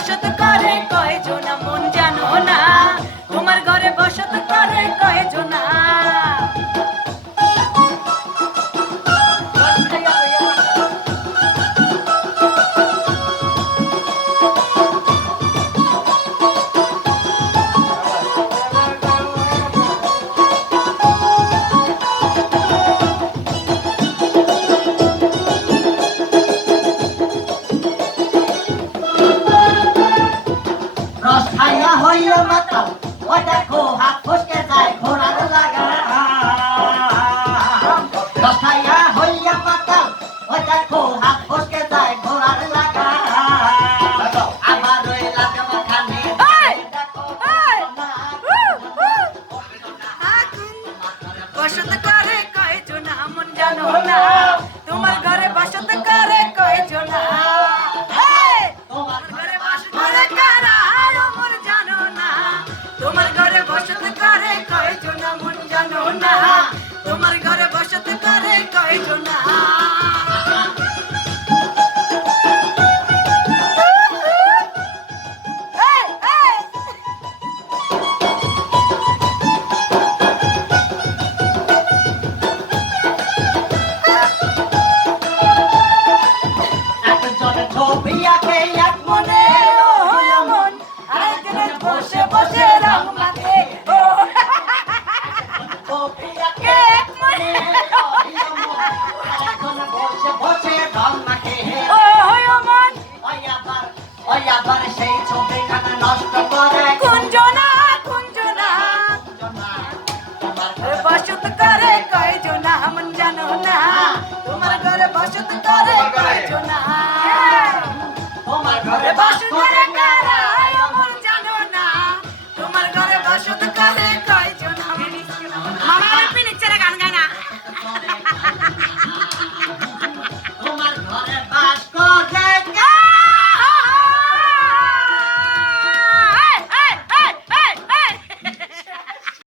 বসত করে কয়জনা মন জানো না, তোমার ঘরে বসত করে কয়জনা। রস খাইয়া হইয়া মাতাল, ওই দেখো হাত ফসকে যায় ঘোড়ার লাগাম। রস খাইয়া হইয়া মাতাল, ওই দেখো হাত ফসকে যায় ঘোড়ার লাগাম। আবার ওই লাগাম খানে দেখো বসত করে কয়জনা মন জানো না, তোমার ঘরে বসত করে কয়জনা। তোমার ঘরে বসত করে কারা মন জানো না, তোমার ঘরে বসত করে কয়জনা মন জানো না, তোমার ঘরে বসত করে কয়জনা। একজনে ছবি আঁকে এক মনে ও মন আরেকজনে বসে বসে রং মাখে। ছবি আঁকে এক মনে একজনে বসে বসে রং মাখে। ও মন ওই আবার সেই ছবিখানা নষ্ট করে কুঞ্জনা কুঞ্জনা, বসত করে কয়জনা মন জানো না, তোমার ঘরে বসত করে কয়জনা। তোমার ঘরে বসত করে